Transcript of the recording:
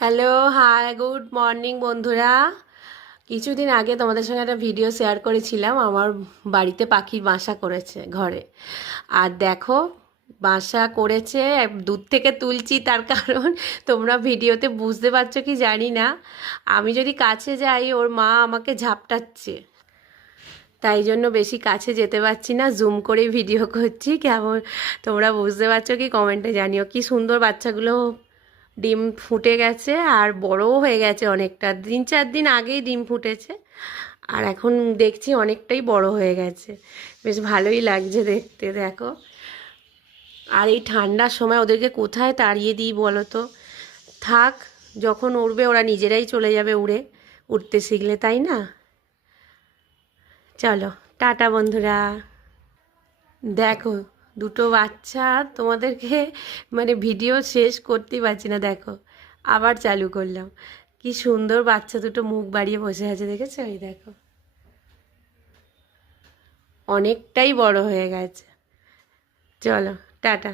Hello, high, good morning বন্ধুরা। কিছুদিন আগে তোমাদের সঙ্গে একটা ভিডিও শেয়ার করেছিলাম। আমার বাড়িতে পাখির বাসা করেছে ঘরে। আর দেখো, বাসা করেছে, দূর থেকে তুলছি তার কারণ তোমরা ভিডিওতে বুঝতে পারছো কি জানি না, আমি যদি কাছে যাই ওর মা আমাকে ঝাপটাচ্ছে, তাই জন্য বেশি কাছে যেতে পারছি না, জুম করে ভিডিও করছি। কেমন তোমরা বুঝতে পারছো কি কমেন্টে জানিও। কি সুন্দর বাচ্চাগুলো ডিম ফুটে গেছে আর বড়ও হয়ে গেছে অনেকটা, 3-4 দিন আগেই ডিম ফুটেছে আর এখন দেখছি অনেকটাই বড় হয়ে গেছে। বেশ ভালোই লাগছে দেখতে, দেখো। আর এই ঠান্ডার সময় ওদেরকে কোথায় তাড়িয়ে দিই বলো তো। থাক, যখন উড়বে ওরা নিজেরাই চলে যাবে উড়ে, উঠতে শিখলে, তাই না? চলো, টাটা বন্ধুরা। দেখো, দুটো বাচ্চা, তোমাদেরকে মানে ভিডিও শেষ করতেই পারছি না। দেখো, আবার চালু করলাম। কি সুন্দর বাচ্চা দুটো মুখ বাড়িয়ে বসে আছে, দেখেছো? এই দেখো, অনেকটাই বড় হয়ে গেছে। চলো, টাটা।